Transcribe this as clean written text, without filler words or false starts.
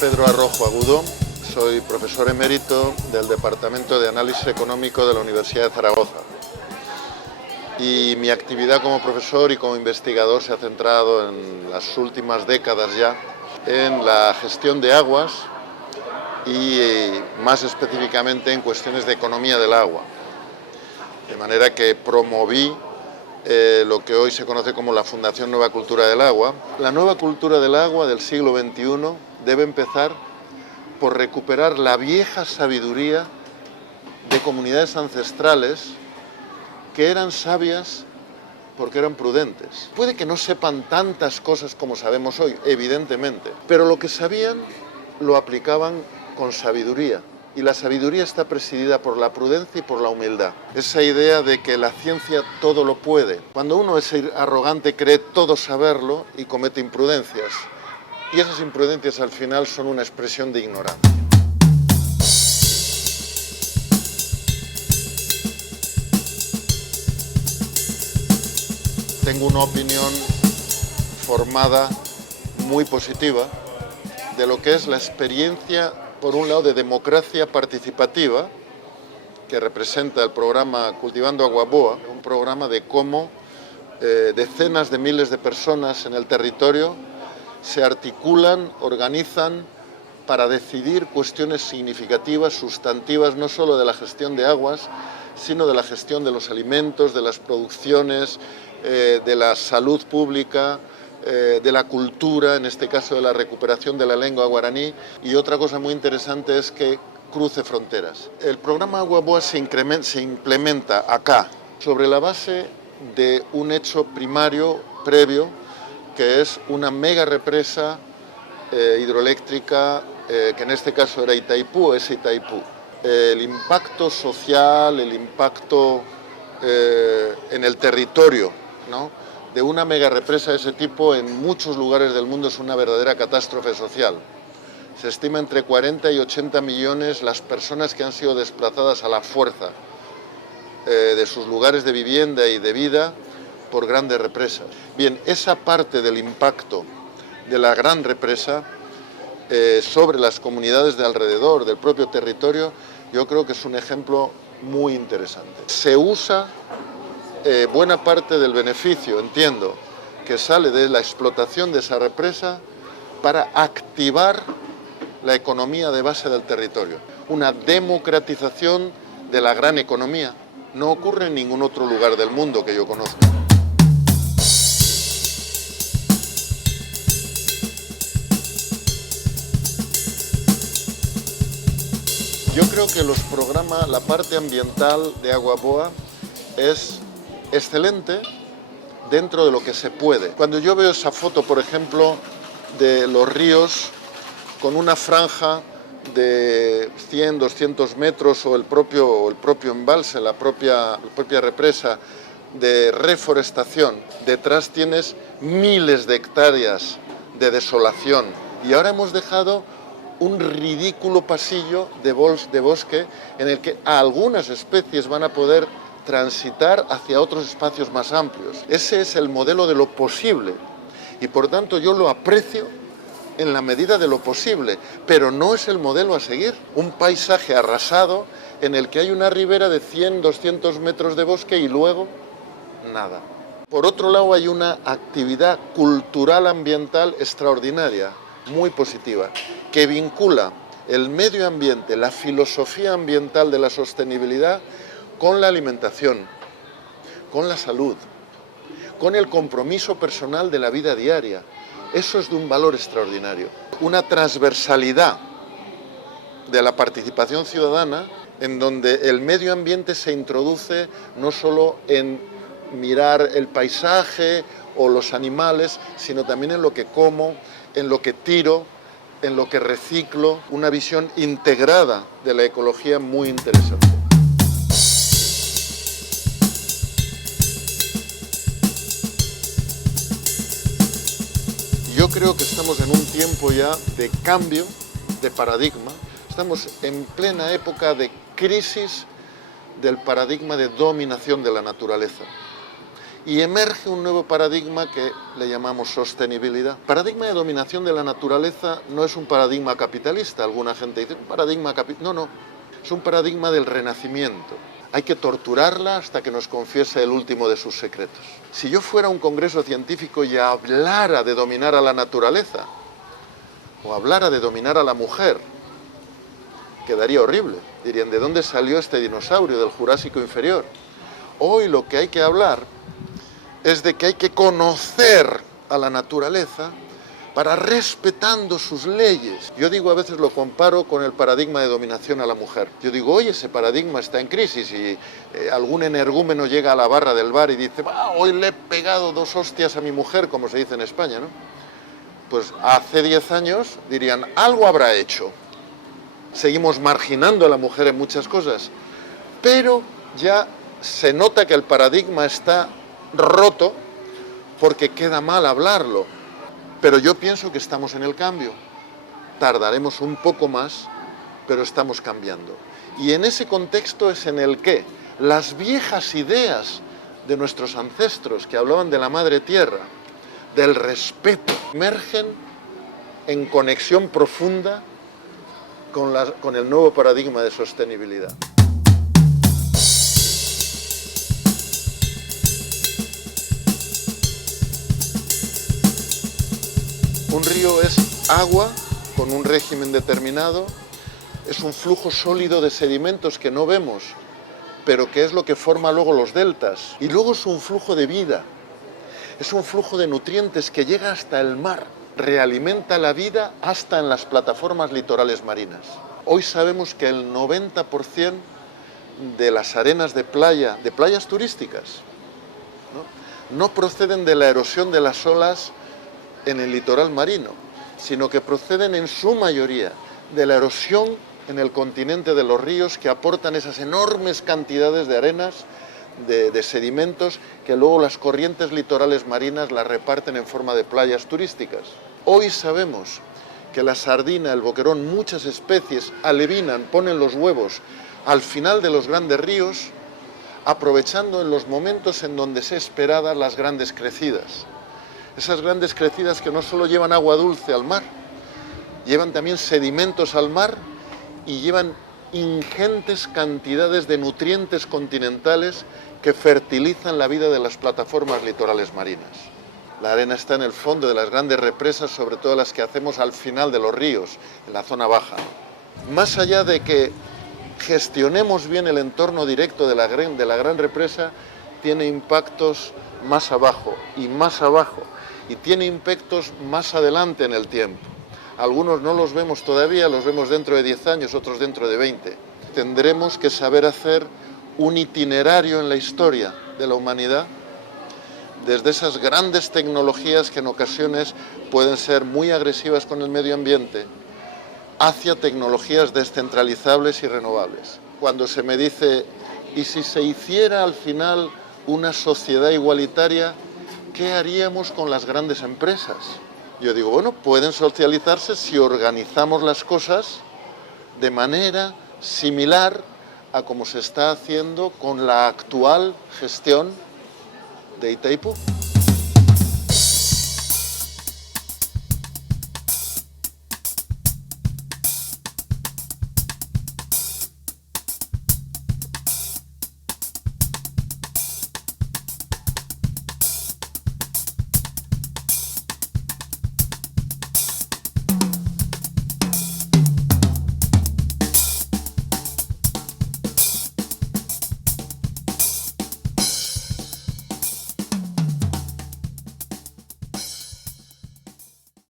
Pedro Arrojo Agudo, soy profesor emérito del Departamento de Análisis Económico de la Universidad de Zaragoza. Y mi actividad como profesor y como investigador se ha centrado en las últimas décadas ya en la gestión de aguas y más específicamente en cuestiones de economía del agua. De manera que promoví lo que hoy se conoce como la Fundación Nueva Cultura del Agua. La nueva cultura del agua del siglo XXI debe empezar por recuperar la vieja sabiduría de comunidades ancestrales que eran sabias porque eran prudentes. Puede que no sepan tantas cosas como sabemos hoy, evidentemente, pero lo que sabían lo aplicaban con sabiduría. Y la sabiduría está presidida por la prudencia y por la humildad. Esa idea de que la ciencia todo lo puede. Cuando uno es arrogante cree todo saberlo y comete imprudencias. Y esas imprudencias al final son una expresión de ignorancia. Tengo una opinión formada muy positiva de lo que es la experiencia, por un lado, de democracia participativa, que representa el programa Cultivando Agua Boa, un programa de cómo decenas de miles de personas en el territorio se articulan, organizan para decidir cuestiones significativas, sustantivas, no solo de la gestión de aguas, sino de la gestión de los alimentos, de las producciones, de la salud pública, de la cultura, en este caso de la recuperación de la lengua guaraní, y otra cosa muy interesante es que cruce fronteras. El programa Agua Boa se implementa acá sobre la base de un hecho primario, previo, que es una mega represa hidroeléctrica, que en este caso era Itaipú, es Itaipú. El impacto social, el impacto en el territorio, ¿no?, de una mega represa de ese tipo en muchos lugares del mundo es una verdadera catástrofe social. Se estima entre 40 y 80 millones las personas que han sido desplazadas a la fuerza de sus lugares de vivienda y de vida por grandes represas. Bien, esa parte del impacto de la gran represa sobre las comunidades de alrededor, del propio territorio, yo creo que es un ejemplo muy interesante. Se usa buena parte del beneficio, entiendo, que sale de la explotación de esa represa para activar la economía de base del territorio. Una democratización de la gran economía. No ocurre en ningún otro lugar del mundo que yo conozca. Yo creo que los programas, la parte ambiental de Agua Boa es excelente dentro de lo que se puede. Cuando yo veo esa foto, por ejemplo, de los ríos con una franja de 100, 200 metros o el propio embalse, la propia represa de reforestación, detrás tienes miles de hectáreas de desolación y ahora hemos dejado un ridículo pasillo de bosque en el que algunas especies van a poder transitar hacia otros espacios más amplios. Ese es el modelo de lo posible y por tanto yo lo aprecio en la medida de lo posible, pero no es el modelo a seguir. Un paisaje arrasado en el que hay una ribera de 100, 200 metros de bosque y luego nada. Por otro lado hay una actividad cultural ambiental extraordinaria, muy positiva, que vincula el medio ambiente, la filosofía ambiental de la sostenibilidad con la alimentación, con la salud, con el compromiso personal de la vida diaria. Eso es de un valor extraordinario. Una transversalidad de la participación ciudadana en donde el medio ambiente se introduce no solo en mirar el paisaje o los animales, sino también en lo que como, en lo que tiro, en lo que reciclo. Una visión integrada de la ecología muy interesante. Yo creo que estamos en un tiempo ya de cambio de paradigma. Estamos en plena época de crisis del paradigma de dominación de la naturaleza. y emerge un nuevo paradigma que le llamamos sostenibilidad. Paradigma de dominación de la naturaleza no es un paradigma capitalista. Alguna gente dice, un paradigma capitalista. No, es un paradigma del renacimiento. Hay que torturarla hasta que nos confiese el último de sus secretos. Si yo fuera a un congreso científico y hablara de dominar a la naturaleza, o hablara de dominar a la mujer, quedaría horrible. Dirían, ¿de dónde salió este dinosaurio del Jurásico inferior? Hoy lo que hay que hablar es de que hay que conocer a la naturaleza para respetando sus leyes. Yo digo, a veces lo comparo con el paradigma de dominación a la mujer. Yo digo, oye, ese paradigma está en crisis y algún energúmeno llega a la barra del bar y dice, hoy le he pegado 2 hostias a mi mujer, como se dice en España, ¿no? Pues hace 10 años dirían, algo habrá hecho. Seguimos marginando a la mujer en muchas cosas, pero ya se nota que el paradigma está roto porque queda mal hablarlo. Pero yo pienso que estamos en el cambio. Tardaremos un poco más, pero estamos cambiando. Y en ese contexto es en el que las viejas ideas de nuestros ancestros que hablaban de la madre tierra, del respeto, emergen en conexión profunda con el nuevo paradigma de sostenibilidad. Un río es agua con un régimen determinado, es un flujo sólido de sedimentos que no vemos, pero que es lo que forma luego los deltas. Y luego es un flujo de vida, es un flujo de nutrientes que llega hasta el mar, realimenta la vida hasta en las plataformas litorales marinas. Hoy sabemos que el 90% de las arenas de playa, de playas turísticas, no proceden de la erosión de las olas en el litoral marino, sino que proceden en su mayoría de la erosión en el continente de los ríos que aportan esas enormes cantidades de arenas, de sedimentos, que luego las corrientes litorales marinas las reparten en forma de playas turísticas. Hoy sabemos que la sardina, el boquerón, muchas especies alevinan, ponen los huevos al final de los grandes ríos, aprovechando en los momentos en donde se esperaban las grandes crecidas. Esas grandes crecidas que no solo llevan agua dulce al mar, llevan también sedimentos al mar y llevan ingentes cantidades de nutrientes continentales que fertilizan la vida de las plataformas litorales marinas. La arena está en el fondo de las grandes represas, sobre todo las que hacemos al final de los ríos, en la zona baja. Más allá de que gestionemos bien el entorno directo de la gran represa, tiene impactos más abajo, y tiene impactos más adelante en el tiempo. Algunos no los vemos todavía, los vemos dentro de 10 años, otros dentro de 20. Tendremos que saber hacer un itinerario en la historia de la humanidad, desde esas grandes tecnologías que en ocasiones pueden ser muy agresivas con el medio ambiente, hacia tecnologías descentralizables y renovables. Cuando se me dice, ¿y si se hiciera al final una sociedad igualitaria, qué haríamos con las grandes empresas? Yo digo, bueno, pueden socializarse si organizamos las cosas de manera similar a como se está haciendo con la actual gestión de Itaipú.